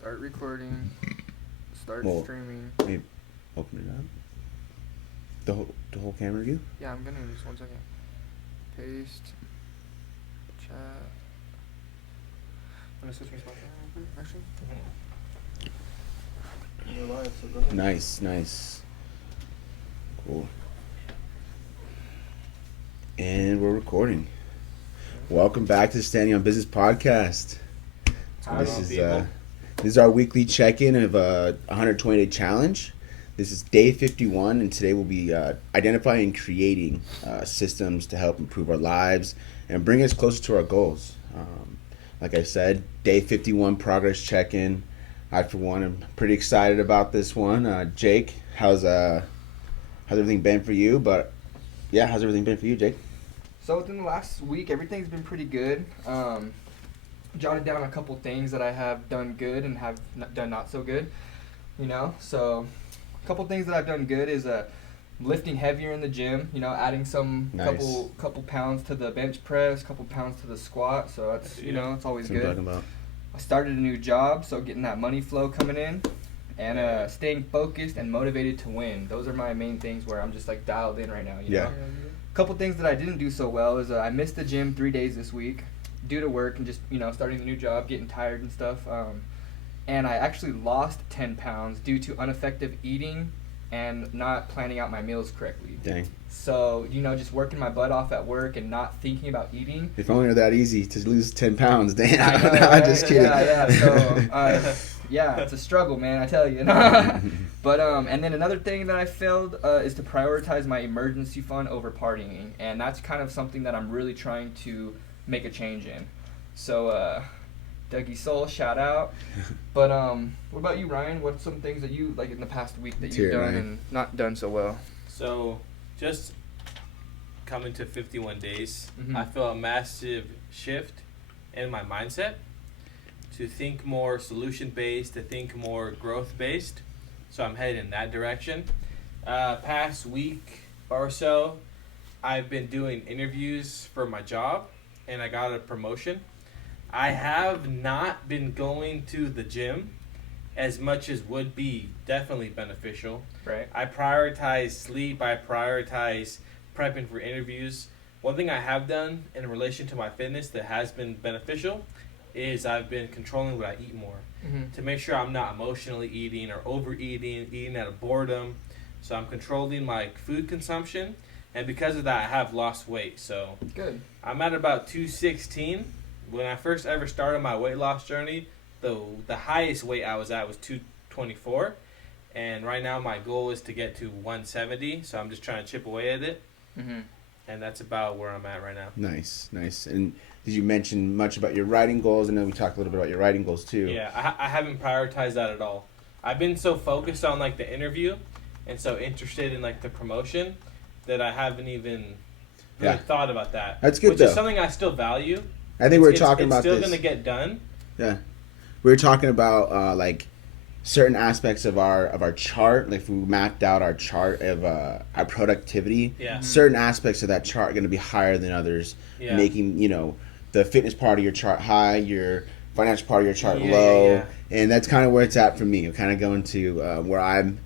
Start recording. Start Well, streaming. maybe open it up. The whole camera view? Yeah, I'm gonna just 1 second. Paste. Chat. I'm gonna switch my spot actually. We're live, so go ahead. Nice. Cool. And we're recording. Welcome back to the Standing on Business podcast. This is our weekly check-in of a 120-day challenge. This is day 51, and today we'll be identifying and creating systems to help improve our lives and bring us closer to our goals. Like I said, day 51 progress check-in. I, for one, am pretty excited about this one. Jake, how's everything been for you? How's everything been for you, Jake? So within the last week, everything's been pretty good. Jotted down a couple things that I have done good and have done not so good. So a couple things that I've done good is lifting heavier in the gym. Adding some Nice. couple pounds to the bench press, couple pounds to the squat. So that's it's always That's what I'm good. talking about. I started a new job, so getting that money flow coming in, and staying focused and motivated to win. Those are my main things where I'm just like dialed in right now. You Yeah. know? Couple things that I didn't do so well is I missed the gym 3 days this week due to work and just starting the new job, getting tired and stuff. And I actually lost 10 pounds due to ineffective eating and not planning out my meals correctly. Dang. So just working my butt off at work and not thinking about eating. If only it were that easy to lose 10 pounds, damn. I know, No, right? just kidding. So it's a struggle, man. I tell you. But and then another thing that I failed is to prioritize my emergency fund over partying, and that's kind of something that I'm really trying to make a change in. So Dougie Soul, shout out. But what about you, Ryan? What's some things that you like in the past week that you've done and not done so well? So, just coming to 51 days, Mhm. I feel a massive shift in my mindset to think more solution-based, to think more growth-based. So I'm headed in that direction. Past week or so, I've been doing interviews for my job, and I got a promotion. I have not been going to the gym as much as would be definitely beneficial. Right. I prioritize sleep. I prioritize prepping for interviews. One thing I have done in relation to my fitness that has been beneficial is I've been controlling what I eat more Mm-hmm. to make sure I'm not emotionally eating or overeating, eating out of boredom. So I'm controlling my food consumption, and because of that, I have lost weight. So Good. I'm at about 216. When I first ever started my weight loss journey, the highest weight I was at was 224. And right now my goal is to get to 170, so I'm just trying to chip away at it. Mm-hmm. And that's about where I'm at right now. Nice. And did you mention much about your writing goals? I know we talked a little bit about your writing goals too. Yeah, I haven't prioritized that at all. I've been so focused on like the interview and so interested in like the promotion that I haven't even really thought about that. That's good, Which though. is something I still value. I think we were talking about this. this. It's still going to get done. Yeah. We were talking about like certain aspects of our chart. Like if we mapped out our chart of our productivity, Yeah. certain aspects of that chart are going to be higher than others, Yeah. making the fitness part of your chart high, your financial part of your chart Yeah, low, yeah. and that's kind of where it's at for me. I'm kind of going to where I'm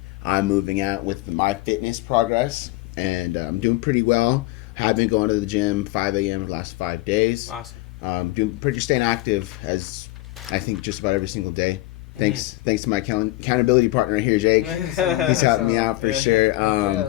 moving at with my fitness progress, and I'm doing pretty well. Have been going to the gym 5 a.m. the last 5 days. Awesome. Staying active as I think just about every single day. Thanks to my accountability partner here, Jake. He's helping me out for sure.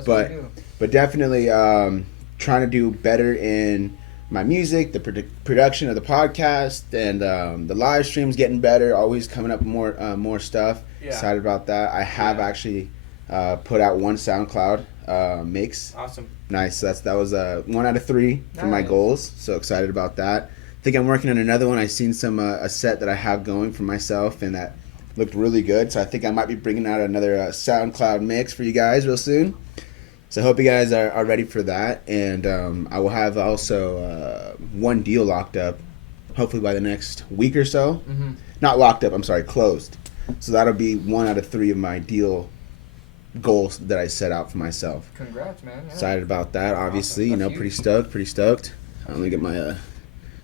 But definitely trying to do better in my music, the production of the podcast, and the live streams getting better. Always coming up with more stuff. Yeah. Excited about that. I have actually put out one SoundCloud mix. Awesome. Nice. That was 1 out of 3 for my Nice. goals. So excited about that. I think I'm working on another one. I seen some a set that I have going for myself, and that looked really good. So I think I might be bringing out another SoundCloud mix for you guys real soon. So I hope you guys are ready for that. And I will have also one deal locked up, hopefully by the next week or so. Mm-hmm. Not locked up. I'm sorry, closed. So that'll be 1 out of 3 of my deal goals that I set out for myself. Congrats, man. Yeah. Excited about that, obviously. Awesome. That's Pretty huge. stoked. Let me get my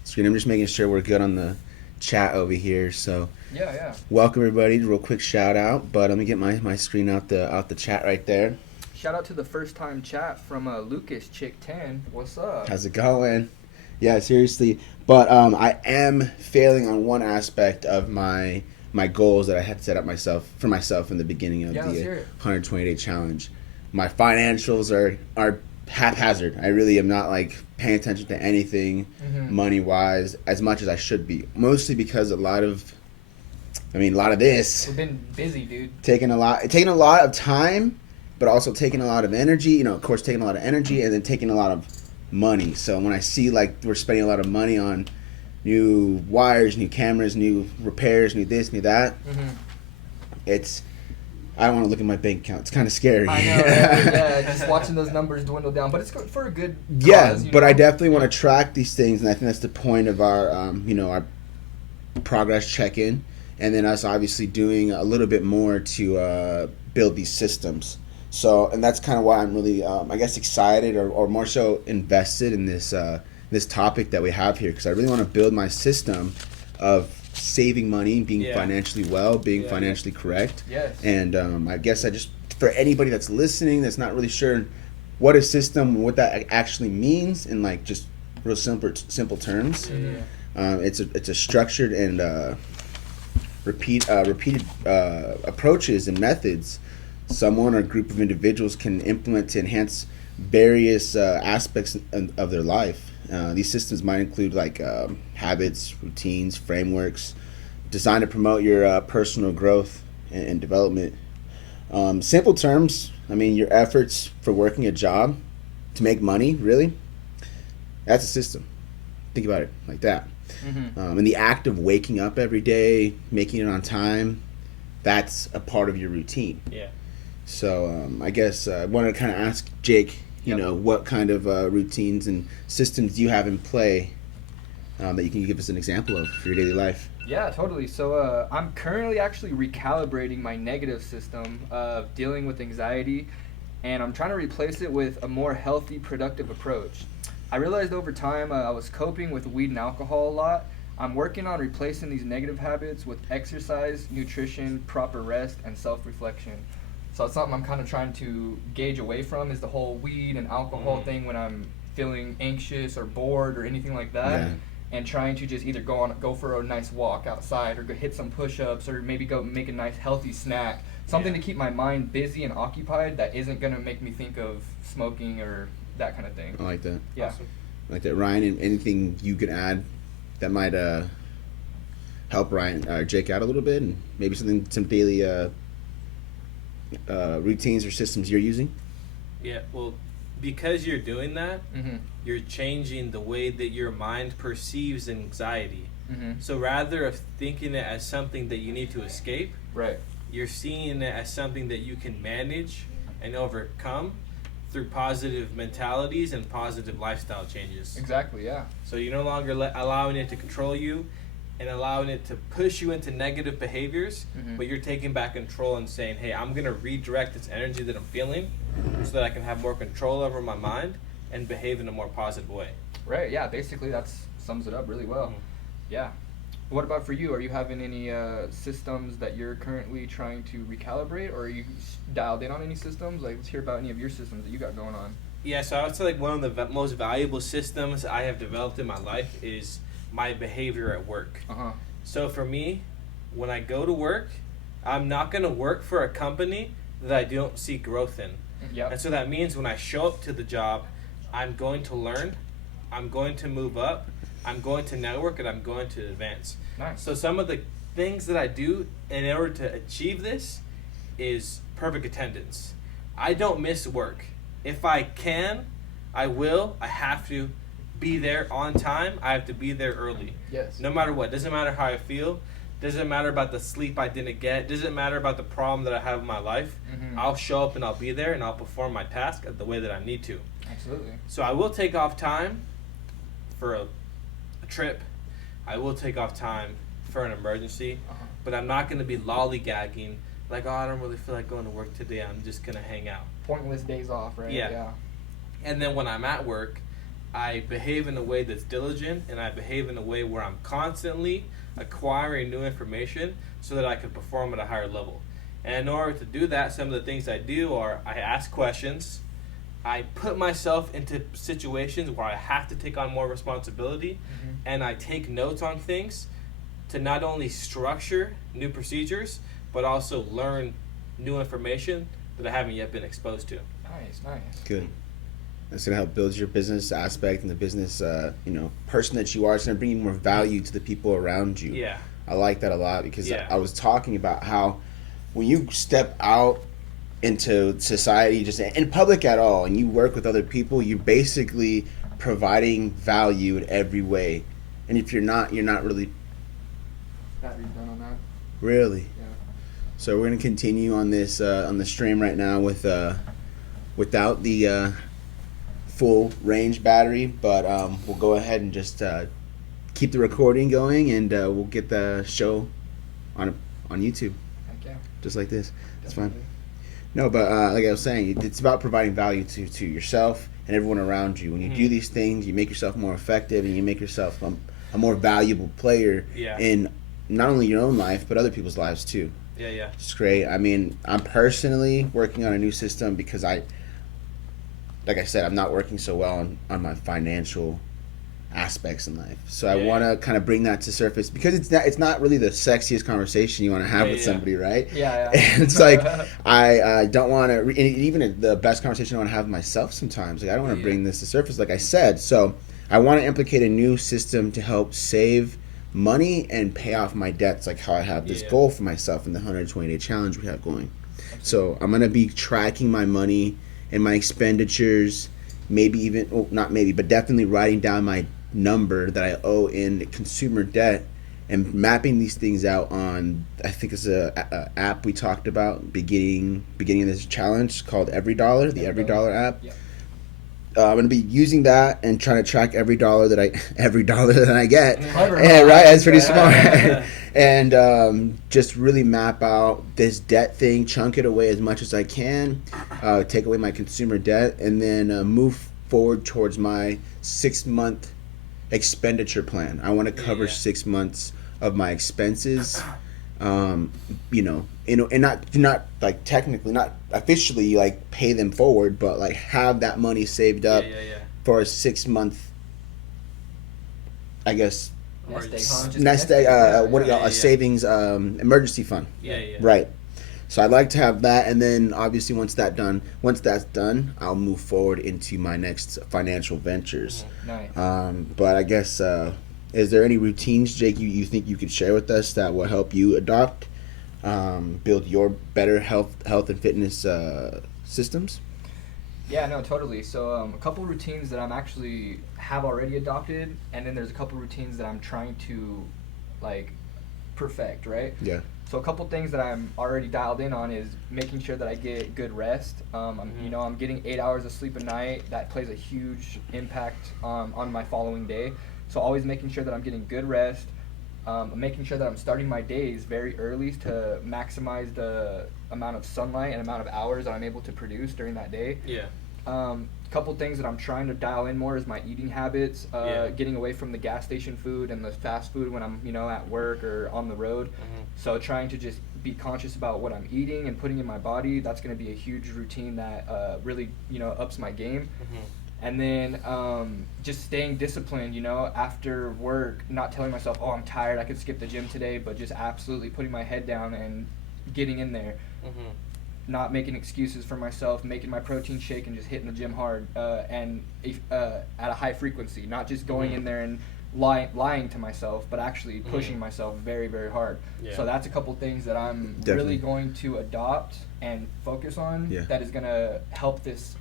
screen. I'm just making sure we're good on the chat over here. So Yeah. welcome everybody. Real quick shout out, but let me get my screen out the chat right there. Shout out to the first time chat from Lucas Chick 10. What's up? How's it going? Yeah, seriously. But I am failing on one aspect of my goals that I had set up for myself in the beginning of the 120-day challenge. My financials are haphazard. I really am not like paying attention to anything money-wise as much as I should be. Mostly because a lot of this. We've been busy, dude. Taking a lot of time, but also taking a lot of energy. You know, of course, taking a lot of energy and then taking a lot of money. So when I see like we're spending a lot of money on new wires, new cameras, new repairs, new this, new that, I don't want to look at my bank account. It's kind of scary. I know, yeah, just watching those numbers dwindle down. But it's good for a good cause, yeah, but know? I definitely want to track these things, and I think that's the point of our, our progress check-in, and then us obviously doing a little bit more to build these systems. So, and that's kind of why I'm really, I guess, excited or more so invested in this topic that we have here, because I really want to build my system of saving money, being financially well, being financially correct. Yes. And I guess for anybody that's listening that's not really sure what a system, what that actually means in like just real simple terms, it's a structured and repeated approaches and methods someone or group of individuals can implement to enhance various aspects of their life. These systems might include like habits, routines, frameworks designed to promote your personal growth and development. Simple terms, I mean, your efforts for working a job to make money, really, that's a system. Think about it like that. And the act of waking up every day, making it on time, that's a part of your routine. Yeah. So I guess I want to kind of ask Jake, you know, what kind of routines and systems do you have in play that you can give us an example of for your daily life? Yeah, totally. So I'm currently actually recalibrating my negative system of dealing with anxiety, and I'm trying to replace it with a more healthy, productive approach. I realized over time I was coping with weed and alcohol a lot. I'm working on replacing these negative habits with exercise, nutrition, proper rest, and self-reflection. So it's something I'm kind of trying to gauge away from, is the whole weed and alcohol thing when I'm feeling anxious or bored or anything like that. Yeah. And trying to just either go for a nice walk outside, or go hit some push-ups, or maybe go make a nice healthy snack. Something to keep my mind busy and occupied that isn't going to make me think of smoking or that kind of thing. I like that. Yeah. Awesome. I like that. Ryan, anything you could add that might help Ryan or Jake out a little bit, and maybe some daily routines or systems you're using? Yeah, well, because you're doing that, you're changing the way that your mind perceives anxiety. So rather of thinking it as something that you need to escape, Right. you're seeing it as something that you can manage and overcome through positive mentalities and positive lifestyle changes. Exactly, yeah. So you're no longer allowing it to control you and allowing it to push you into negative behaviors, but you're taking back control and saying, hey, I'm going to redirect this energy that I'm feeling so that I can have more control over my mind and behave in a more positive way. Right, yeah, basically that sums it up really well. Yeah. What about for you? Are you having any systems that you're currently trying to recalibrate, or are you dialed in on any systems? Like, let's hear about any of your systems that you got going on. Yeah, so I would say like one of the most valuable systems I have developed in my life is my behavior at work. So for me, when I go to work, I'm not going to work for a company that I don't see growth in. Yep. And so that means when I show up to the job, I'm going to learn, I'm going to move up, I'm going to network, and I'm going to advance. Nice. So some of the things that I do in order to achieve this is perfect attendance. I don't miss work. If I can, I will. I have to be there on time. I have to be there early. Yes. No matter what. Doesn't matter how I feel. Doesn't matter about the sleep I didn't get. Doesn't matter about the problem that I have in my life. I'll show up and I'll be there and I'll perform my task the way that I need to. Absolutely. So I will take off time for a trip. I will take off time for an emergency. But I'm not going to be lollygagging like, oh, I don't really feel like going to work today. I'm just going to hang out. Pointless days off, right? Yeah. And then when I'm at work, I behave in a way that's diligent, and I behave in a way where I'm constantly acquiring new information so that I can perform at a higher level. And in order to do that, some of the things I do are I ask questions, I put myself into situations where I have to take on more responsibility, and I take notes on things to not only structure new procedures, but also learn new information that I haven't yet been exposed to. Nice. Good. It's going to help build your business aspect and the business, person that you are. It's going to bring you more value to the people around you. Yeah. I like that a lot because Yeah. I was talking about how when you step out into society, just in public at all, and you work with other people, you're basically providing value in every way. And if you're not really. Battery's done on that. Really? Yeah. So we're going to continue on this on the stream right now with without the full range battery, but we'll go ahead and just keep the recording going, and we'll get the show on YouTube, Heck yeah. just like this. It's fun. Definitely. No, but like I was saying, it's about providing value to yourself and everyone around you. When you do these things, you make yourself more effective, and you make yourself a more valuable player in not only your own life, but other people's lives too. Yeah. It's great. I mean, I'm personally working on a new system because like I said, I'm not working so well on my financial aspects in life. So I want to kind of bring that to surface because it's not really the sexiest conversation you want to have with somebody, right? Yeah. And it's like I don't want to, even the best conversation I want to have with myself sometimes. Like I don't want to bring this to surface, like I said. So I want to implicate a new system to help save money and pay off my debts, like how I have this goal for myself in the 120-day challenge we have going. So I'm going to be tracking my money and my expenditures, but definitely writing down my number that I owe in consumer debt and mapping these things out on, I think it's a app we talked about beginning of this challenge called EveryDollar, the EveryDollar app. Yep. I'm going to be using that and trying to track every dollar that I get. Clever, And, right, that's pretty smart. And just really map out this debt thing, chunk it away as much as I can, take away my consumer debt, and then move forward towards my 6-month expenditure plan. I want to cover 6 months of my expenses. And not like technically, not officially like pay them forward, but like have that money saved up for a 6-month, I guess, savings emergency fund. Right. So I'd like to have that, and then obviously once that's done, I'll move forward into my next financial ventures. Nice. But I guess is there any routines, Jake, you think you could share with us that will help you adopt, build your better health and fitness systems? Yeah, no, totally. So a couple routines that I'm actually have already adopted, and then there's a couple routines that I'm trying to like perfect, right? Yeah. So a couple things that I'm already dialed in on is making sure that I get good rest. I'm getting 8 hours of sleep a night. That plays a huge impact on my following day. So always making sure that I'm getting good rest, making sure that I'm starting my days very early to maximize the amount of sunlight and amount of hours that I'm able to produce during that day. Yeah. Couple things that I'm trying to dial in more is my eating habits, getting away from the gas station food and the fast food when I'm, at work or on the road. So trying to just be conscious about what I'm eating and putting in my body. That's going to be a huge routine that really, ups my game. And then just staying disciplined, after work, not telling myself, oh, I'm tired, I could skip the gym today, but just absolutely putting my head down and getting in there. Not making excuses for myself, making my protein shake and just hitting the gym hard and at a high frequency, not just going in there and lying to myself, but actually pushing myself very, very hard. So that's a couple things that I'm really going to adopt and focus on that is going to help this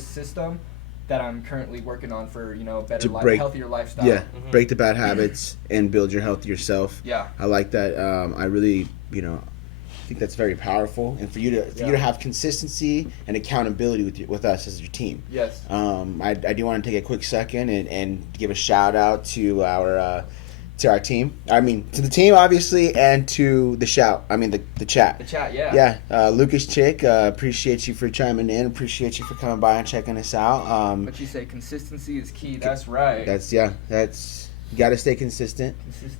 system that I'm currently working on for, better healthier lifestyle. Yeah, break the bad habits and build your health yourself. Yeah. I like that. I really, I think that's very powerful, and for you to have consistency and accountability with us as your team. Yes. I do want to take a quick second and give a shout out to our team. I mean, to the team obviously, and to the chat. The chat. The chat, yeah. Yeah. Lucas Chick, appreciate you for chiming in. Appreciate you for coming by and checking us out. But you say consistency is key. That's right. That's You got to stay consistent,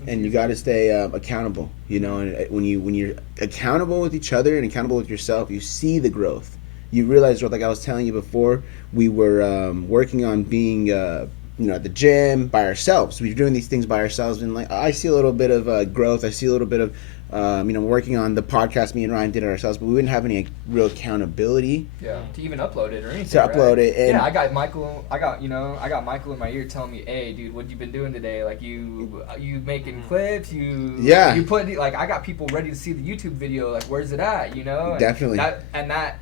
and you got to stay accountable. You know, and when you're accountable with each other and accountable with yourself, you see the growth. You realize, like I was telling you before, we were working on being, at the gym by ourselves. We were doing these things by ourselves, and like I see a little bit of growth. I see a little bit of, working on the podcast. Me and Ryan did it ourselves, but we didn't have any real accountability. Yeah, to even upload it or anything. To upload it, and yeah, I got Michael in my ear telling me, "Hey, dude, what you been doing today? Like you making clips? You put like I got people ready to see the YouTube video. Like where's it at? You know? And definitely. That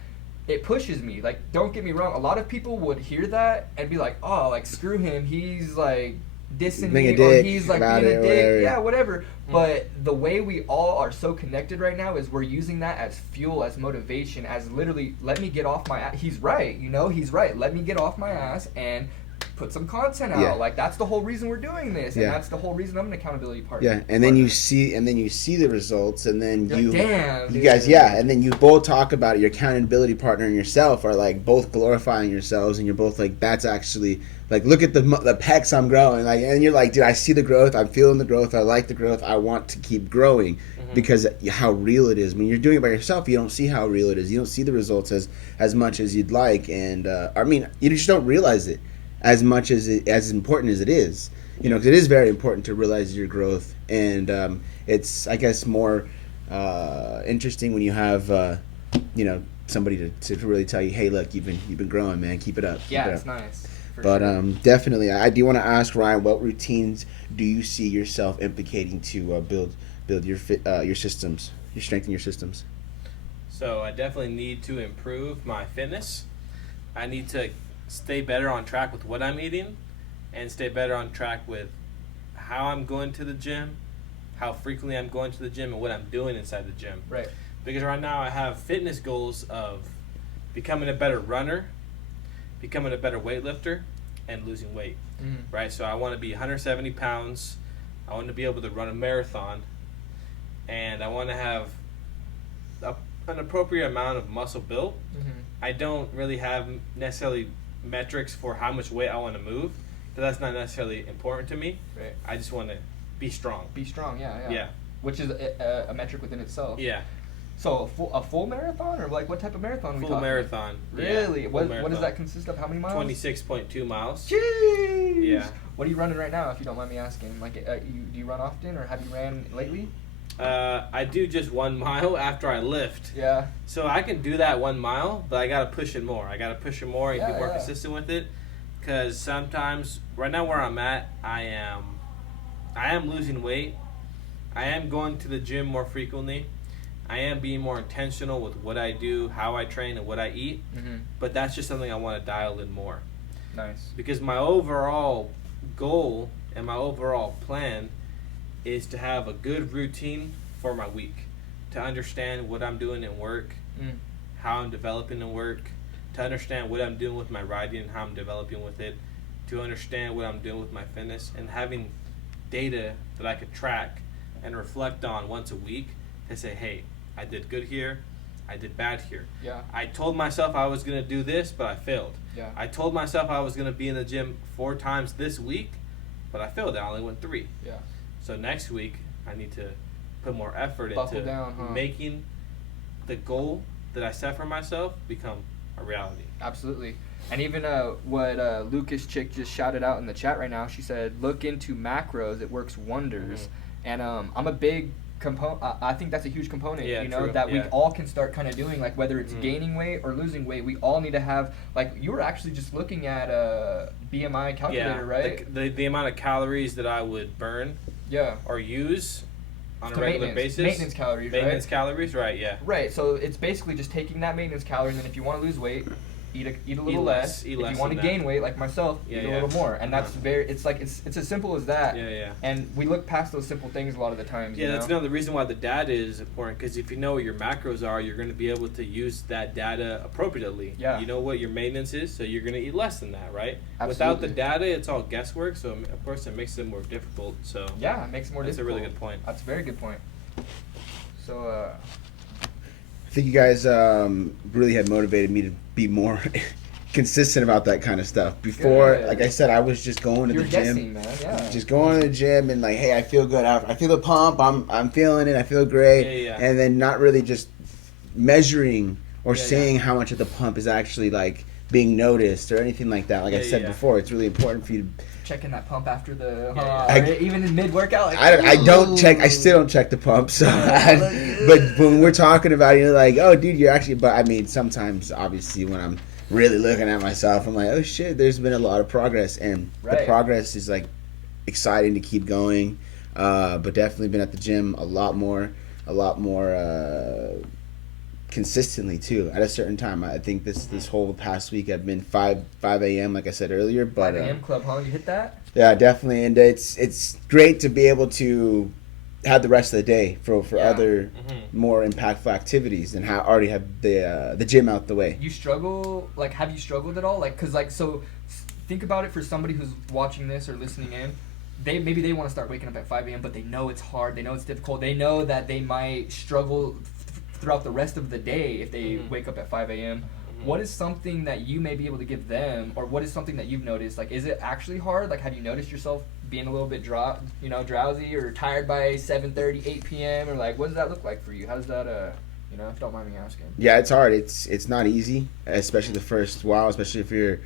it pushes me. Like don't get me wrong. A lot of people would hear that and be like, oh, like screw him. He's like dissing me or he's like being a dick. Yeah, whatever. But the way we all are so connected right now is we're using that as fuel, as motivation, as literally, let me get off my ass. He's right, he's right. Let me get off my ass and put some content out. Yeah. Like that's the whole reason we're doing this, and that's the whole reason I'm an accountability partner. Yeah, and then you see the results, and then You're like, you guys, and then you both talk about it. Your accountability partner and yourself are like both glorifying yourselves, and you're both like, that's actually like, look at the pecs I'm growing, like, and you're like, dude, I see the growth, I'm feeling the growth, I like the growth, I want to keep growing, because how real it is. When you're doing it by yourself, you don't see how real it is. You don't see the results as much as you'd like, and you just don't realize it as much as important as it is. Because it is very important to realize your growth, and it's, I guess, more interesting when you have somebody to really tell you, hey, look, you've been growing, man, keep it up. Yeah, it's nice. But definitely, I do want to ask Ryan, what routines do you see yourself implicating to build your systems, strengthen your systems? So I definitely need to improve my fitness. I need to stay better on track with what I'm eating, and stay better on track with how I'm going to the gym, how frequently I'm going to the gym, and what I'm doing inside the gym. Right. Because right now I have fitness goals of becoming a better runner, becoming a better weightlifter, and losing weight. Right? So I want to be 170 pounds. I want to be able to run a marathon, and I want to have an appropriate amount of muscle built. I don't really have necessarily metrics for how much weight I want to move, but that's not necessarily important to me. Right. I just want to be strong. Be strong, yeah. Yeah. Which is a metric within itself. Yeah. So a full marathon, or like what type of marathon are we talking? Full marathon. Really? Yeah, What marathon. does that consist of? How many miles? 26.2 miles. Jeez. Yeah. What are you running right now, if you don't mind me asking? Like, do you run often, or have you ran lately? I do just 1 mile after I lift. Yeah. So I can do that 1 mile, but I gotta push it more. I gotta push it more and be more Yeah. consistent with it. Because sometimes, right now where I'm at, I am losing weight. I am going to the gym more frequently. I am being more intentional with what I do, how I train, and what I eat. But that's just something I want to dial in more. Nice. Because my overall goal and my overall plan is to have a good routine for my week, to understand what I'm doing in work, how I'm developing in work, to understand what I'm doing with my riding and how I'm developing with it, to understand what I'm doing with my fitness, and having data that I could track and reflect on once a week to say, hey, I did good here, I did bad here. Yeah. I told myself I was going to do this, but I failed. Yeah. I told myself I was going to be in the gym 4 times this week, but I failed. I only went 3. Yeah. So next week, I need to put more effort Buckle into down, huh? making the goal that I set for myself become a reality. Absolutely. And even what Lucas Chick just shouted out in the chat right now, she said, look into macros. It works wonders. And I'm a big component. I think that's a huge component, true. that we all can start kind of doing, like whether it's gaining weight or losing weight, we all need to have, like you were actually just looking at a BMI calculator, right? The amount of calories that I would burn or use on a regular basis. Maintenance calories, Maintenance right? calories, right, yeah. Right, so it's basically just taking that maintenance calorie, and then if you want to lose weight, eat a little less. If you want to gain weight, like myself, eat a little more. And that's it's as simple as that. Yeah. And we look past those simple things a lot of the times. Yeah, that's another reason why the data is important, because if you know what your macros are, you're going to be able to use that data appropriately. Yeah. You know what your maintenance is, so you're going to eat less than that, right? Absolutely. Without the data, it's all guesswork, so of course it makes it more difficult. So yeah, it makes it more difficult. That's a really good point. That's a very good point. So I think you guys really have motivated me to be more consistent about that kind of stuff. Before, Good. like I said, I was just going to You're the gym. guessing, man. Yeah. Just going to the gym and like, hey, I feel good. I feel the pump. I'm feeling it. I feel great. Yeah. And then not really just measuring or Yeah, seeing how much of the pump is actually like being noticed or anything like that. Like I said before, it's really important for you to checking that pump after the even in mid workout. Like, I don't check. I still don't check the pump. So, but when we're talking about it, you're like, oh, dude, you're actually. But I mean, sometimes, obviously, when I'm really looking at myself, I'm like, oh shit, there's been a lot of progress, and the progress is like exciting to keep going. But definitely been at the gym a lot more consistently too. At a certain time, I think this whole past week I've been 5 a.m. like I said earlier. But 5 a.m. club, huh? You hit that? Yeah, definitely, and it's great to be able to have the rest of the day for other more impactful activities and already have the gym out the way. You struggle? Like, have you struggled at all? Like, cause like so, think about it for somebody who's watching this or listening in. Maybe they want to start waking up at 5 a.m., but they know it's hard. They know it's difficult. They know that they might struggle throughout the rest of the day if they wake up at 5 a.m. What is something that you may be able to give them, or what is something that you've noticed? Like, is it actually hard? Like, have you noticed yourself being a little bit drowsy or tired by 7:30, 8 p.m. or like, what does that look like for you? How does that, if you don't mind me asking? Yeah, it's hard. It's not easy, especially the first while, especially if you're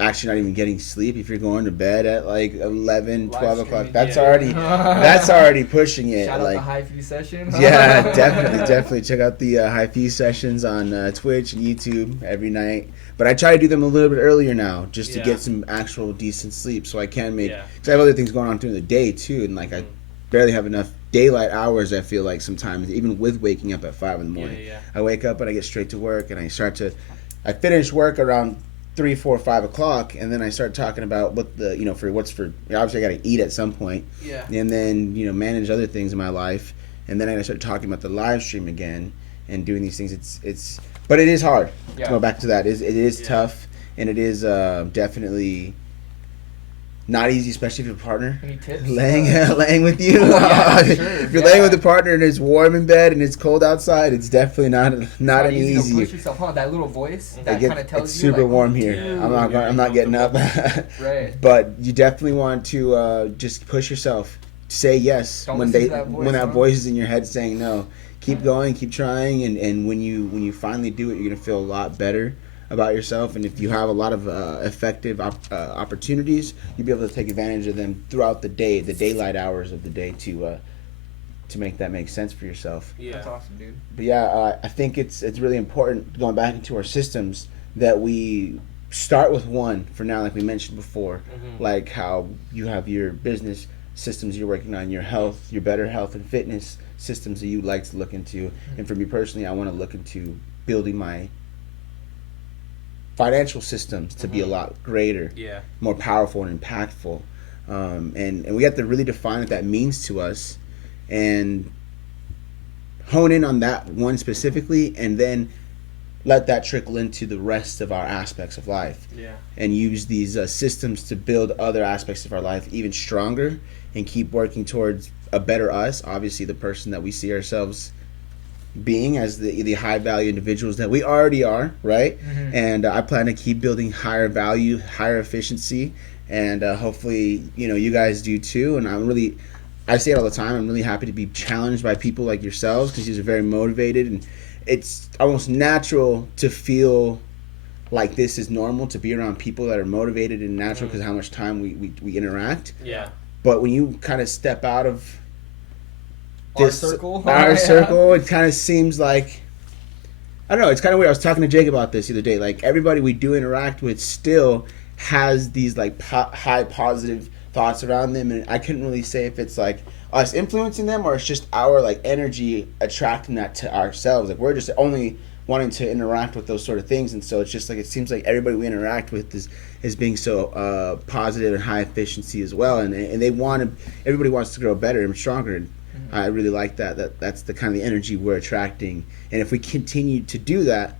actually not even getting sleep. If you're going to bed at like 11, 12 o'clock, that's already pushing it. Shout like, out the high fee session. Yeah, definitely check out the high fee sessions on Twitch and YouTube every night. But I try to do them a little bit earlier now, just to get some actual decent sleep, so I can make. Because I have other things going on during the day too, and like I barely have enough daylight hours. I feel like sometimes, even with waking up at 5 in the morning, I wake up and I get straight to work, and I finish work around 3, 4, 5 o'clock, and then I start talking about what the obviously I got to eat at some point, and then manage other things in my life, and then I start talking about the live stream again and doing these things. But it is hard to go back to that. It is tough, and it is definitely not easy, especially if your partner Any tips? laying with you. Sure. If you're laying with a partner and it's warm in bed and it's cold outside, it's definitely not an easy. To push yourself, huh? That little voice that kind of tells it's you. super like, warm here. I'm not getting up. Right. But you definitely want to just push yourself. Say yes when that voice is in your head saying no. Keep going, keep trying, and when you finally do it, you're gonna feel a lot better about yourself. And if you have a lot of effective opportunities, you'll be able to take advantage of them throughout the day, the daylight hours of the day, to make that make sense for yourself. Yeah, that's awesome, dude. But yeah, I think it's really important, going back into our systems, that we start with one for now, like we mentioned before, like how you have your business systems you're working on, your health, your better health and fitness systems that you like to look into. And for me personally, I want to look into building my financial systems to be a lot greater, more powerful and impactful. And we have to really define what that means to us and hone in on that one specifically, and then let that trickle into the rest of our aspects of life. And use these systems to build other aspects of our life even stronger, and keep working towards a better us, obviously the person that we see ourselves being as the high value individuals that we already are, right? And I plan to keep building higher value, higher efficiency, and hopefully you guys do too. And I say it all the time, I'm really happy to be challenged by people like yourselves, because you're very motivated, and it's almost natural to feel like this is normal, to be around people that are motivated and natural, because how much time we interact. But when you kind of step out of our circle, it kind of seems like, I don't know, it's kind of weird. I was talking to Jake about this the other day. Like, everybody we do interact with still has these like high positive thoughts around them, and I couldn't really say if it's like us influencing them, or it's just our like energy attracting that to ourselves. Like, we're just only wanting to interact with those sort of things, and so it's just like, it seems like everybody we interact with is being so positive and high efficiency as well, and everybody wants to grow better and stronger, and I really like that's the kind of the energy we're attracting. And if we continue to do that,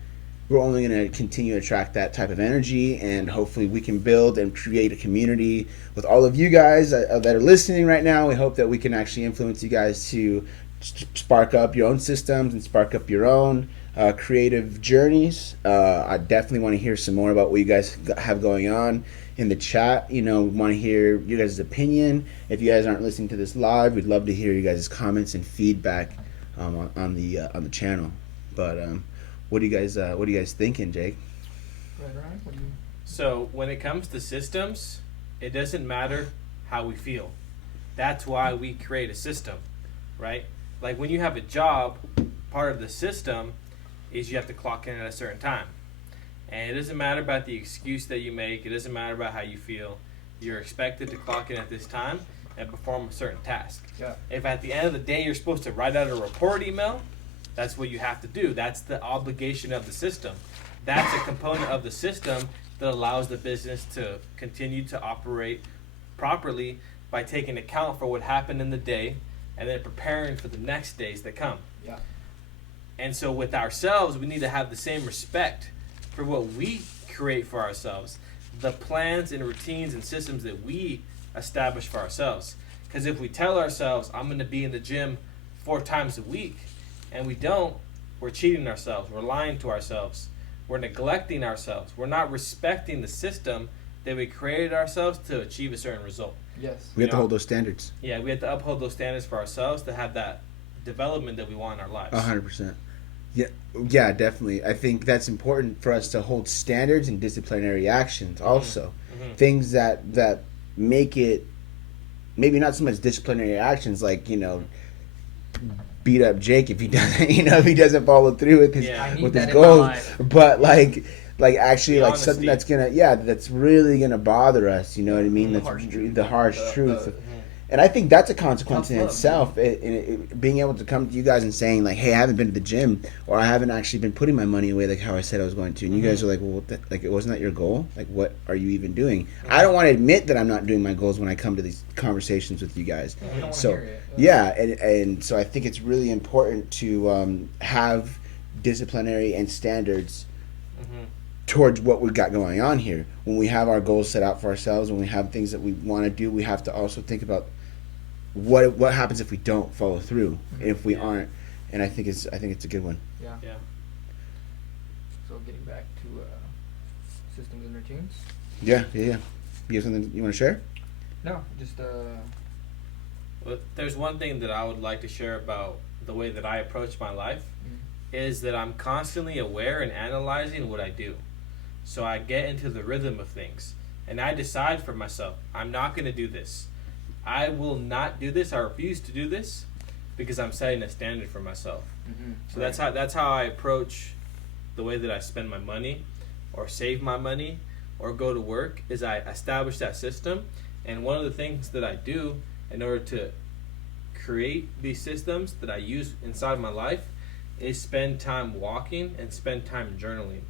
we're only going to continue to attract that type of energy, and hopefully we can build and create a community with all of you guys that are listening right now. We hope that we can actually influence you guys to spark up your own systems and spark up your own creative journeys. I definitely want to hear some more about what you guys have going on in the chat. Want to hear you guys' opinion. If you guys aren't listening to this live, we'd love to hear you guys' comments and feedback on the channel. But what are you guys thinking, Jake? Right, Ryan? What do you... So when it comes to systems, it doesn't matter how we feel. That's why we create a system, right? Like when you have a job, part of the system is you have to clock in at a certain time. And it doesn't matter about the excuse that you make. It doesn't matter about how you feel. You're expected to clock in at this time and perform a certain task. Yeah. If at the end of the day you're supposed to write out a report email, that's what you have to do. That's the obligation of the system. That's a component of the system that allows the business to continue to operate properly by taking account for what happened in the day and then preparing for the next days that come. Yeah. And so with ourselves, we need to have the same respect for what we create for ourselves, the plans and routines and systems that we establish for ourselves. Because if we tell ourselves, I'm going to be in the gym 4 times a week, and we don't, we're cheating ourselves, we're lying to ourselves, we're neglecting ourselves, we're not respecting the system that we created ourselves to achieve a certain result. Yes. We have to hold those standards. Yeah, we have to uphold those standards for ourselves to have that development that we want in our lives. 100%. Yeah, definitely. I think that's important for us to hold standards and disciplinary actions also. Mm-hmm. Things that make it maybe not so much disciplinary actions like, beat up Jake if he doesn't, if he doesn't follow through with his Yeah. with that his in my goals, life. but like actually The like something honesty. that's really gonna bother us. You know what I mean? The That's harsh truth. the harsh truth. the- And I think that's a consequence Tough in love, itself. Being able to come to you guys and saying like, "Hey, I haven't been to the gym, or I haven't actually been putting my money away like how I said I was going to," and you guys are like, "Well, it wasn't that your goal? Like, what are you even doing?" I don't want to admit that I'm not doing my goals when I come to these conversations with you guys. Yeah, we don't wanna So hear it. yeah, and so I think it's really important to have disciplinary and standards Mm-hmm. towards what we've got going on here. When we have our goals set out for ourselves, when we have things that we want to do, we have to also think about what happens if we don't follow through, and if we Yeah. aren't. And I think it's a good one. Yeah. Yeah. So getting back to systems and routines. Yeah. You have something you want to share? No, just Well, there's one thing that I would like to share about the way that I approach my life Mhm. is that I'm constantly aware and analyzing what I do. So I get into the rhythm of things and I decide for myself, I'm not going to do this. I will not do this. I refuse to do this because I'm setting a standard for myself. So that's how I approach the way that I spend my money or save my money or go to work is I establish that system. And one of the things that I do in order to create these systems that I use inside my life is spend time walking and spend time journaling.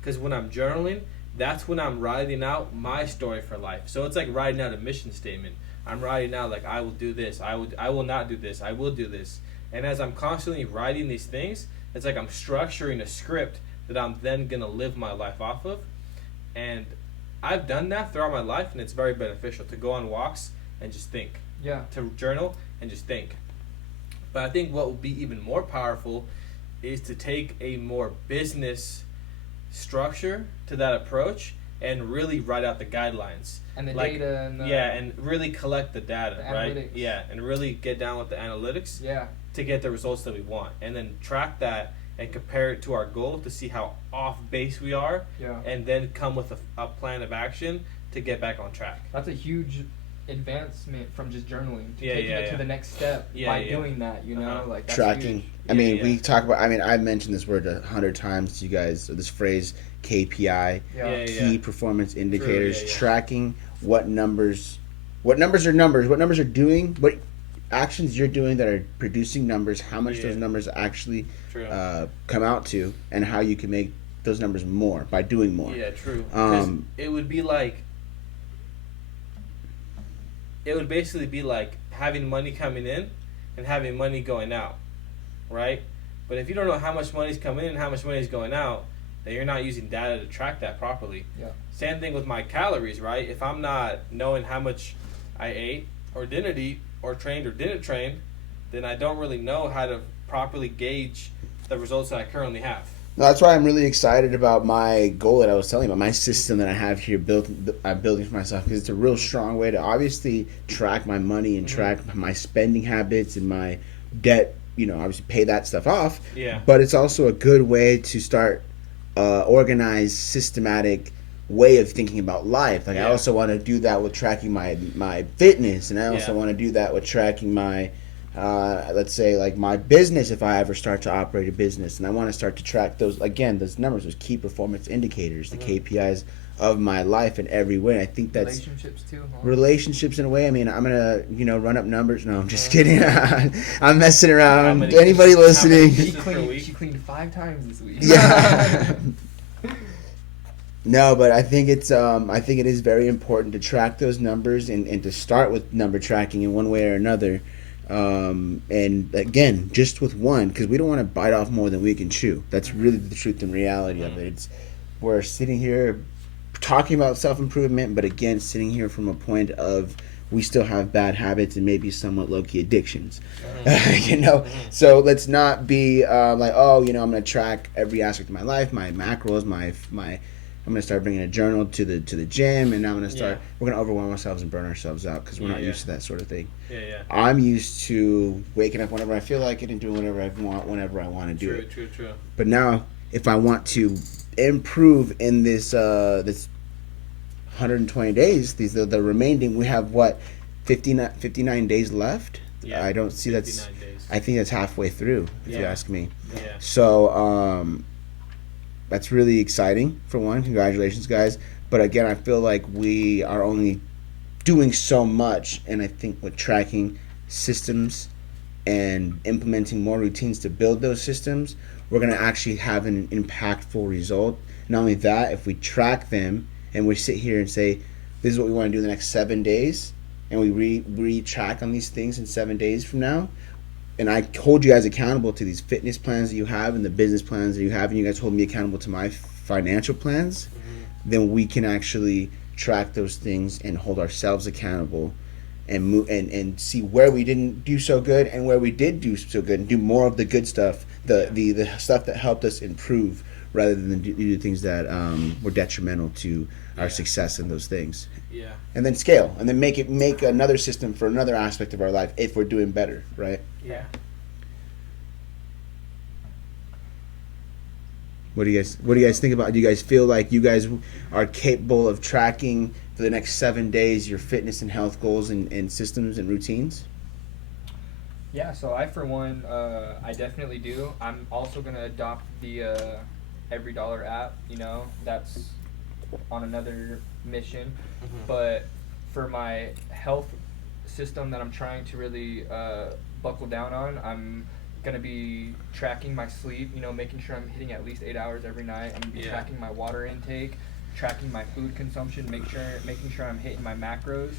Because when I'm journaling, that's when I'm writing out my story for life. So it's like writing out a mission statement. I'm writing out like I will do this, I will not do this, I will do this. And as I'm constantly writing these things, it's like I'm structuring a script that I'm then gonna live my life off of. And I've done that throughout my life, and it's very beneficial to go on walks and just think, Yeah. to journal and just think. But I think what will be even more powerful is to take a more business structure to that approach and really write out the guidelines. And the Like, data and the, Yeah, and really collect the data, The right? analytics. Yeah, and really get down with the analytics Yeah. to get the results that we want. And then track that and compare it to our goal to see how off base we are, Yeah. and then come with a plan of action to get back on track. That's a huge advancement from just journaling to Yeah, taking yeah, it yeah. to the next step Yeah, by yeah. doing that, you know, Uh-huh. like that's Tracking. huge. I mean, Yeah. we talk about. I mean, I've mentioned this word 100 times to you guys. This phrase KPI, Yeah. key performance indicators, yeah. tracking what numbers are numbers, what numbers are doing, what actions you're doing that are producing numbers, how much Yeah. those numbers actually True. come out to, and how you can make those numbers more by doing more. Yeah, true. 'Cause Um, it would be like, it would basically be like having money coming in and having money going out, right? But if you don't know how much money's coming in and how much money's going out, then you're not using data to track that properly. Yeah. Same thing with my calories, right? If I'm not knowing how much I ate or didn't eat or trained or didn't train, then I don't really know how to properly gauge the results that I currently have. No, that's why I'm really excited about my goal that I was telling you about, my system that I have here I'm building for myself, because it's a real strong way to obviously track my money and track my spending habits and my debt, obviously pay that stuff off. Yeah. But it's also a good way to start organized, systematic way of thinking about life. Like I also want to do that with tracking my fitness, and I also want to do that with tracking my let's say like my business if I ever start to operate a business, and I want to start to track those numbers, those key performance indicators, the KPIs of my life in every way. And I think that's relationships too. Huh? Relationships in a way. I mean, I'm gonna run up numbers. No, I'm just kidding. I'm messing around. Anybody listening? She cleaned 5 times this week. Yeah. No, but I think it is very important to track those numbers and to start with number tracking in one way or another. And again, just with one, because we don't want to bite off more than we can chew. That's really the truth and reality of it. We're sitting here talking about self-improvement, but again, sitting here from a point of we still have bad habits and maybe somewhat low-key addictions. So let's not be I'm going to track every aspect of my life, my macros, I'm going to start bringing a journal to the gym, and I'm going to start. We're going to overwhelm ourselves and burn ourselves out because we're not used to that sort of thing. Yeah. I'm used to waking up whenever I feel like it and doing whatever I want whenever I want to do it. True. But now, if I want to improve in this 120 days, the remaining, we have 59 days left. Yeah, I don't see that's. Days. I think that's halfway through, if you ask me. Yeah. So that's really exciting for one. Congratulations, guys. But again, I feel like we are only doing so much, and I think with tracking systems and implementing more routines to build those systems, we're going to actually have an impactful result. Not only that, if we track them and we sit here and say, this is what we want to do in the next 7 days, and we re-track on these things in 7 days from now, and I hold you guys accountable to these fitness plans that you have and the business plans that you have, and you guys hold me accountable to my financial plans, then we can actually track those things and hold ourselves accountable and move and see where we didn't do so good and where we did do so good, and do more of the good stuff, the stuff that helped us improve, rather than do things that were detrimental to our success in those things. Yeah. And then scale, and then make another system for another aspect of our life if we're doing better, right? Yeah. What do you guys think about? Do you guys feel like you guys are capable of tracking for the next 7 days your fitness and health goals and systems and routines? Yeah, so I, for one, I definitely do. I'm also going to adopt the Every Dollar app, that's on another mission. But for my health system that I'm trying to really buckle down on, I'm going to be tracking my sleep, making sure I'm hitting at least 8 hours every night. I'm going to be tracking my water intake, tracking my food consumption, making sure I'm hitting my macros.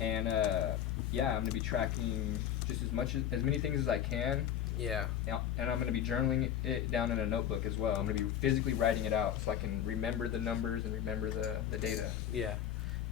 And I'm going to be tracking just as many things as I can. Yeah. And I'm going to be journaling it down in a notebook as well. I'm going to be physically writing it out so I can remember the numbers and remember the data. Yeah.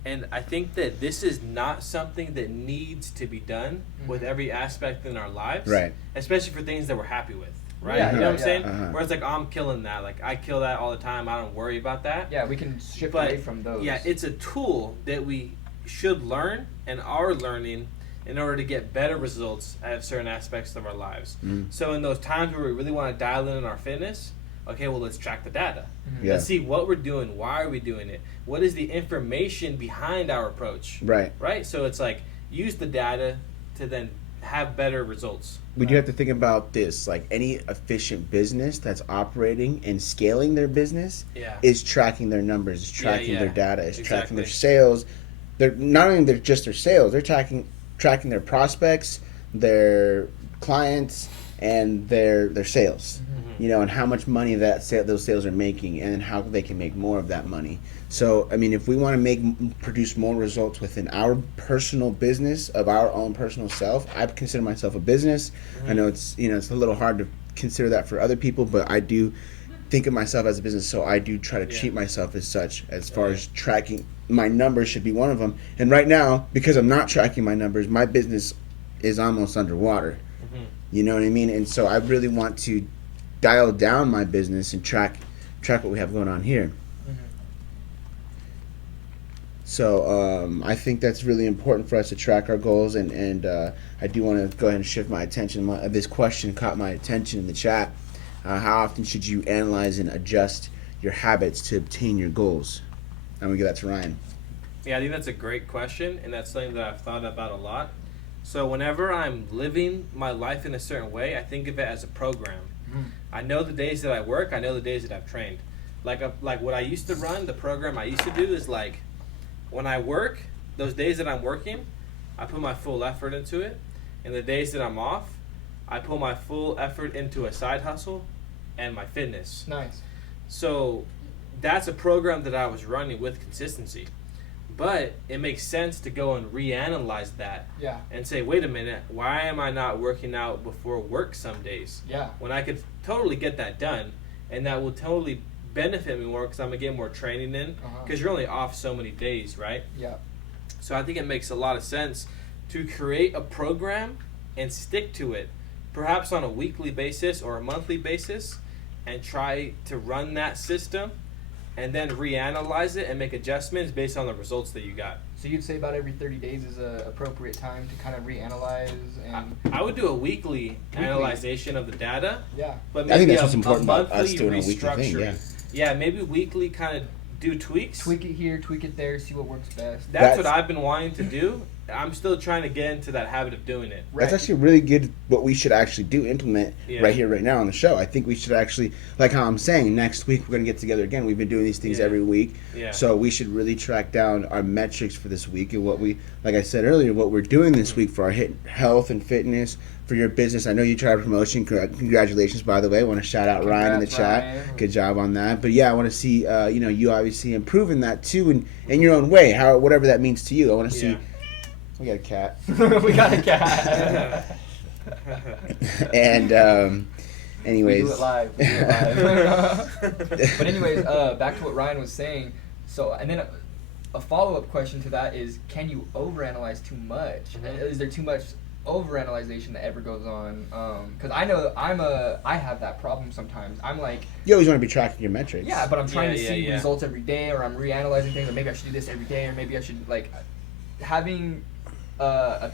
And I think that this is not something that needs to be done with every aspect in our lives. Right. Especially for things that we're happy with. Right? Yeah, you know what I'm saying? Uh-huh. Whereas I'm killing that. I kill that all the time. I don't worry about that. Yeah, we can shift away from those. Yeah, it's a tool that we should learn and are learning in order to get better results at certain aspects of our lives. So in those times where we really want to dial in on our fitness, okay, well, let's track the data. Yeah. Let's see what we're doing. Why are we doing it? What is the information behind our approach? Right? So it's use the data to then have better results. We do have to think about this. Like any efficient business that's operating and scaling their business is tracking their numbers, is tracking their data, is tracking their sales. They're not only just their sales, they're tracking their prospects, their clients, and their sales. And how much money those sales are making, and how they can make more of that money. So, I mean, if we want to produce more results within our personal business of our own personal self, I consider myself a business. I know it's a little hard to consider that for other people, but I do think of myself as a business, so I do try to treat myself as such. As far as tracking, my numbers should be one of them. And right now, because I'm not tracking my numbers, my business is almost underwater. You know what I mean? And so I really want to dial down my business and track what we have going on here. So I think that's really important for us to track our goals, and I do want to go ahead and shift my attention. This question caught my attention in the chat. How often should you analyze and adjust your habits to obtain your goals? I'm going to give that to Ryan. Yeah, I think that's a great question, and that's something that I've thought about a lot. So whenever I'm living my life in a certain way, I think of it as a program. I know the days that I work, I know the days that I've trained. Like what I used to run, the program I used to do is like, when I work, those days that I'm working, I put my full effort into it. And the days that I'm off, I put my full effort into a side hustle and my fitness. Nice. So that's a program that I was running with consistency. But it makes sense to go and reanalyze that. Yeah. And say, wait a minute, why am I not working out before work some days? Yeah. When I could totally get that done, and that will totally benefit me more because I'm going to get more training in, because you're only off so many days, right? Yeah. So I think it makes a lot of sense to create a program and stick to it, perhaps on a weekly basis or a monthly basis, and try to run that system and then reanalyze it and make adjustments based on the results that you got. So you'd say about every 30 days is a appropriate time to kind of reanalyze and... I would do a weekly analyzation of the data. Yeah. But I think maybe that's what's important about us monthly doing a weekly thing, restructuring. Yeah, maybe weekly kind of do tweaks. Tweak it here, tweak it there, see what works best. That's what I've been wanting to do. I'm still trying to get into that habit of doing it. That's actually really good. What we should actually implement right here, right now on the show. I think we should actually, like how I'm saying, next week we're going to get together again. We've been doing these things every week. Yeah. So we should really track down our metrics for this week and what we, like I said earlier, what we're doing this week for our health and fitness, for your business. I know you tried a promotion. Congratulations, by the way. I want to shout out Ryan in the chat. Ryan. Good job on that. But yeah, I want to see, you obviously improving that too in your own way, whatever that means to you. I want to see. We got a cat. We got a cat. And anyways. We do it live. But anyways, back to what Ryan was saying. So, and then a follow-up question to that is, can you overanalyze too much? Is there too much overanalyzation that ever goes on? Because I know I have that problem sometimes. I'm like, you always want to be tracking your metrics. Yeah, but I'm trying to see results every day, or I'm reanalyzing things, or maybe I should do this every day, or maybe I should like having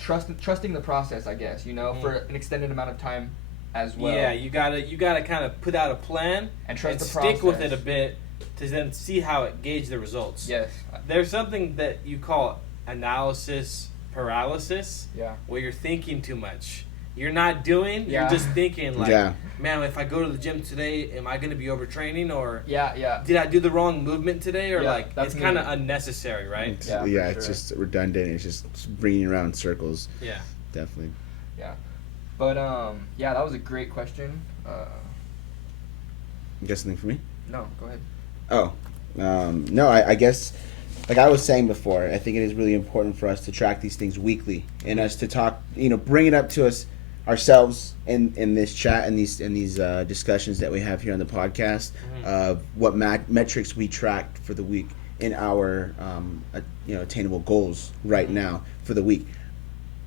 trusting the process, I guess, for an extended amount of time as well. Yeah, you gotta kind of put out a plan and trust the stick process. with it a bit to then see how it gauge the results. Yes. There's something that you call analysis paralysis. Yeah. Where you're thinking too much. You're not doing. Yeah. You're just thinking like, man, if I go to the gym today, am I gonna be overtraining or? Yeah. Did I do the wrong movement today or it's kind of me. unnecessary, right? It's sure. just redundant. It's just bringing you around in circles. Yeah. Definitely. Yeah. But that was a great question. You got something for me? No, go ahead. Oh, no. I guess, like I was saying before, I think it is really important for us to track these things weekly and us to talk. Bring it up to us ourselves in this chat and these discussions that we have here on the podcast of what metrics we tracked for the week in our attainable goals right now for the week.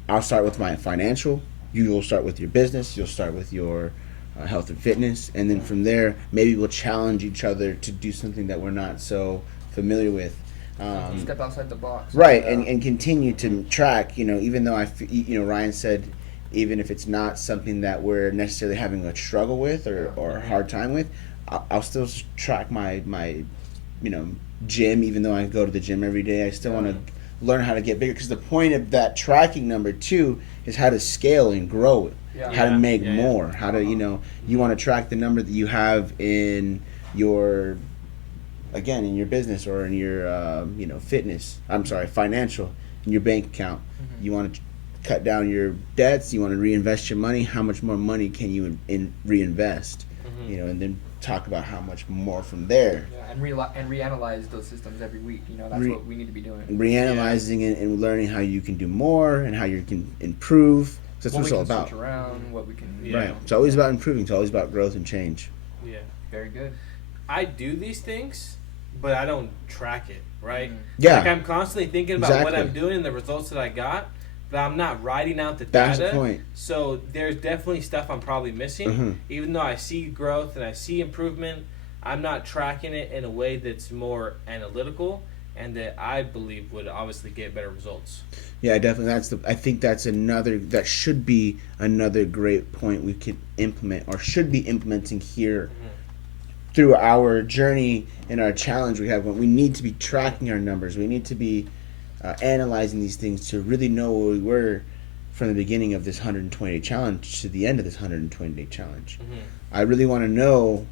I'll start with my financial. You will start with your business. You'll start with your health and fitness, and then from there maybe we'll challenge each other to do something that we're not so familiar with. Step outside the box. Right, and continue to track. Even though Ryan said, even if it's not something that we're necessarily having a struggle with or a hard time with, I'll still track my gym. Even though I go to the gym every day, I still want to learn how to get bigger, because the point of that tracking number 2 is how to scale and grow it. How to make more. How to you want to track the number that you have in your business or in your financial, in your bank account. You want to cut down your debts. You want to reinvest your money. How much more money can you reinvest? And then talk about how much more from there. Yeah, and reanalyze those systems every week. That's what we need to be doing. Reanalyzing it and learning how you can do more and how you can improve. That's what it's all about. Around, what we can, right. It's always about improving. It's always about growth and change. Yeah. Very good. I do these things, but I don't track it, right? Yeah. Like I'm constantly thinking about what I'm doing and the results that I got, but I'm not writing out the That's data. the point. So there's definitely stuff I'm probably missing. Mm-hmm. Even though I see growth and I see improvement, I'm not tracking it in a way that's more analytical and that I believe would obviously get better results. Yeah, definitely. I think that should be another great point we could implement or should be implementing here through our journey and our challenge we have. When we need to be tracking our numbers, we need to be analyzing these things to really know where we were from the beginning of this 120-day challenge to the end of this 120-day challenge. Mm-hmm. I really want to know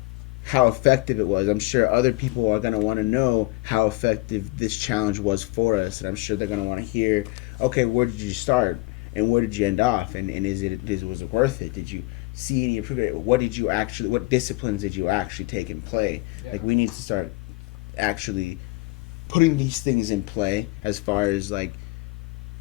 how effective it was. I'm sure other people are going to want to know how effective this challenge was for us, and I'm sure they're going to want to hear, okay, where did you start and where did you end off, and was it worth it? Did you see any improvement? What disciplines did you actually take and play? Yeah. Like, we need to start actually putting these things in play as far as like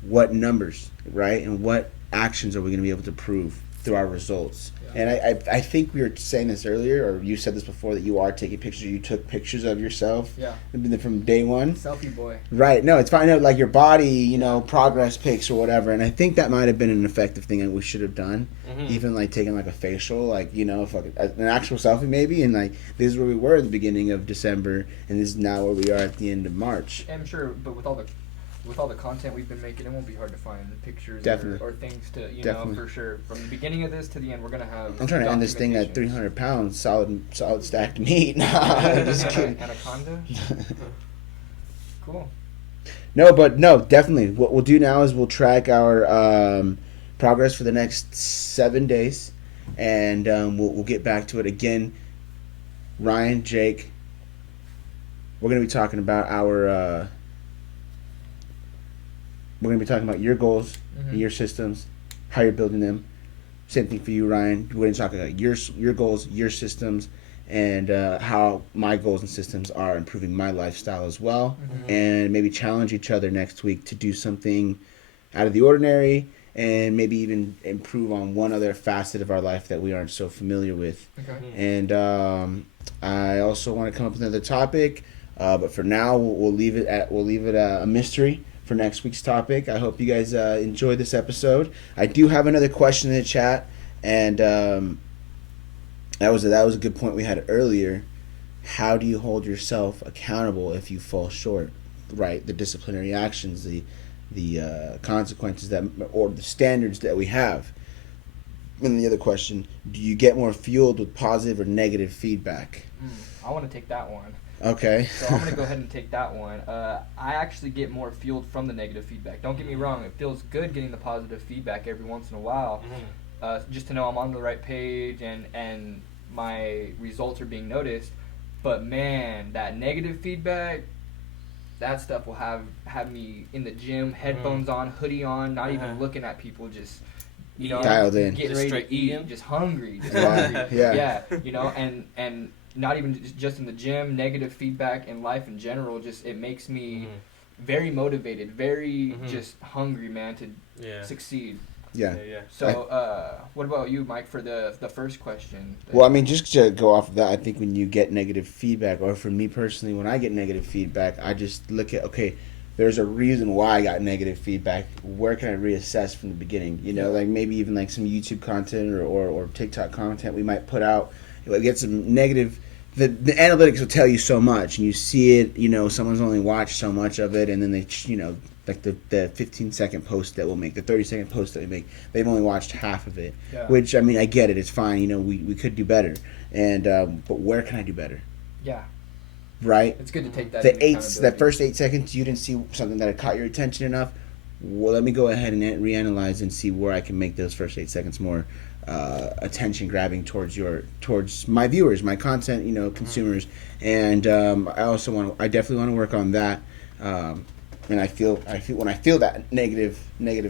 what numbers, right, and what actions are we going to be able to prove through our results. And I think we were saying this earlier, or you said this before, that you are taking pictures. You took pictures of yourself. Yeah. From day one. Selfie boy. Right. No, it's fine. No, like your body, progress pics or whatever. And I think that might have been an effective thing that we should have done. Mm-hmm. Even like taking like a facial, like an actual selfie maybe. And like this is where we were at the beginning of December, and this is now where we are at the end of March. I'm sure, but with all the content we've been making, it won't be hard to find pictures or things to, know, for sure. From the beginning of this to the end, we're going to have I'm trying to end this thing at 300 pounds, solid stacked meat. No, just kidding. Anaconda? Cool. No, definitely. What we'll do now is we'll track our progress for the next 7 days, and we'll get back to it again. Ryan, Jake, we're going to be talking about we're going to be talking about your goals, and your systems, how you're building them. Same thing for you, Ryan. We're going to talk about your goals, your systems, and how my goals and systems are improving my lifestyle as well. Mm-hmm. And maybe challenge each other next week to do something out of the ordinary, and maybe even improve on one other facet of our life that we aren't so familiar with. Okay. And I also want to come up with another topic, but for now we'll leave it a mystery for next week's topic. I hope you guys enjoyed this episode. I do have another question in the chat, and that was a good point we had earlier. How do you hold yourself accountable if you fall short? Right, the disciplinary actions, the consequences or the standards that we have. And the other question: do you get more fueled with positive or negative feedback? I want to take that one. Okay. So I'm going to go ahead and take that one. I actually get more fueled from the negative feedback. Don't get me wrong. It feels good getting the positive feedback every once in a while. Just to know I'm on the right page and my results are being noticed. But, man, that negative feedback, that stuff will have me in the gym, headphones on, hoodie on, not even looking at people, just, dialed in. Getting Just ready to eat, eating? just hungry. Yeah. And not even just in the gym, negative feedback in life in general, just it makes me very motivated, very just hungry, man, to succeed. Yeah. So, what about you, Mike, for the first question? Well, I mean, just to go off of that, I think when you get negative feedback, or for me personally, when I get negative feedback, I just look at, okay, there's a reason why I got negative feedback. Where can I reassess from the beginning? Like maybe even like some YouTube content or TikTok content we might put out. It get some negative. The analytics will tell you so much, and you see it. Someone's only watched so much of it, and then they, like the 15-second post that we'll make, the 30-second post that we make, they've only watched half of it. Yeah. Which, I mean, I get it. It's fine. We could do better, and but where can I do better? Yeah. Right. It's good to take that. That first 8 seconds, you didn't see something that had caught your attention enough. Well, let me go ahead and reanalyze and see where I can make those first 8 seconds more attention grabbing towards my viewers, my content, consumers, and I definitely want to work on that. And I feel when I feel that negative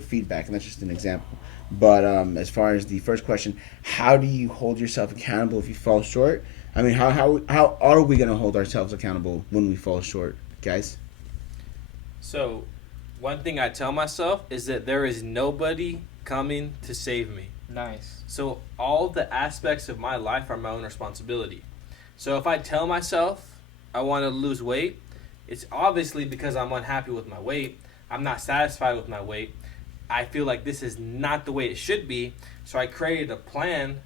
feedback, and that's just an example. But as far as the first question, how do you hold yourself accountable if you fall short? I mean, how are we going to hold ourselves accountable when we fall short, guys? So, one thing I tell myself is that there is nobody coming to save me. Nice. So all the aspects of my life are my own responsibility. So if I tell myself I want to lose weight, it's obviously because I'm unhappy with my weight. I'm not satisfied with my weight. I feel like this is not the way it should be. So I created a plan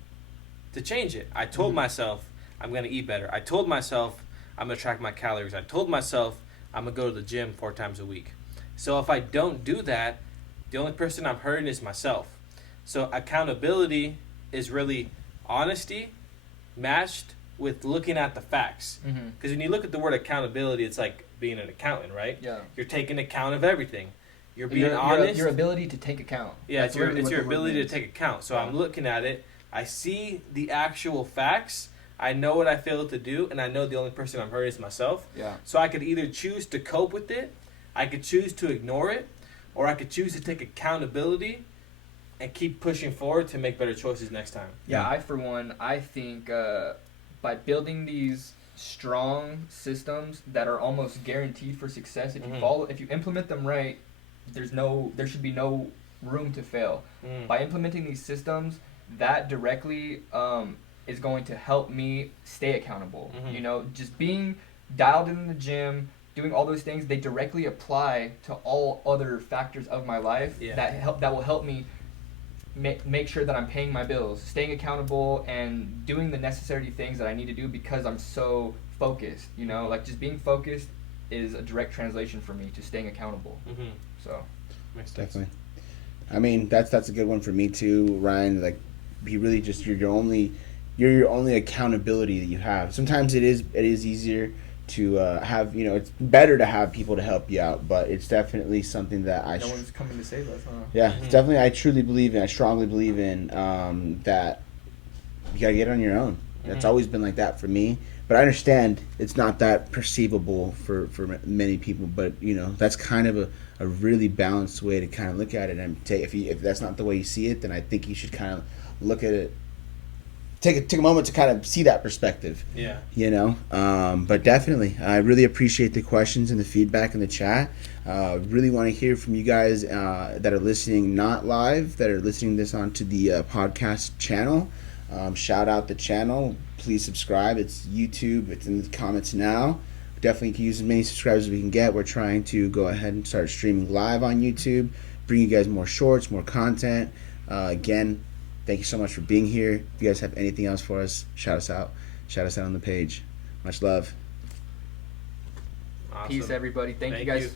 to change it. I told myself I'm going to eat better. I told myself I'm going to track my calories. I told myself I'm going to go to the gym 4 times a week. So if I don't do that, the only person I'm hurting is myself. So accountability is really honesty matched with looking at the facts. Because when you look at the word accountability, it's like being an accountant, right? Yeah. You're taking account of everything. You're being honest. Your ability to take account. Yeah, That's it's your literally what the word ability to means. take account. So Yeah. I'm looking at it. I see the actual facts. I know what I failed to do, and I know the only person I'm hurting is myself. Yeah. So I could either choose to cope with it, I could choose to ignore it, or I could choose to take accountability and keep pushing forward to make better choices next time. Yeah, I for one, I think by building these strong systems that are almost guaranteed for success, if you implement them right, there should be no room to fail. By implementing these systems, that directly is going to help me stay accountable. You know, just being dialed in the gym, doing all those things, they directly apply to all other factors of my life that will help me make sure that I'm paying my bills, staying accountable, and doing the necessary things that I need to do because I'm so focused. You know, like just being focused is a direct translation for me to staying accountable. So, Makes sense. Definitely. I mean, that's a good one for me too, Ryan. Like, be really just you're your only accountability that you have. Sometimes it is easier to have, you know, it's better to have people to help you out, but it's definitely something that no one's coming to save us, huh? yeah, it's definitely, I truly believe in, I strongly believe in that you gotta get it on your own. It's always been like that for me, but I understand it's not that perceivable for many people, but you know, that's kind of a really balanced way to kind of look at it. And if that's not the way you see it, then I think you should kind of look at it, take a moment to kind of see that perspective. Yeah. You know, but definitely, I really appreciate the questions and the feedback in the chat. Really want to hear from you guys that are listening, not live, that are listening this onto the podcast channel. Shout out the channel. Please subscribe. It's YouTube. It's in the comments now. Definitely can use as many subscribers as we can get. We're trying to go ahead and start streaming live on YouTube, bring you guys more shorts, more content. Again, thank you so much for being here. If you guys have anything else for us, shout us out. Shout us out on the page. Much love. Awesome. Peace, everybody. Thank you guys.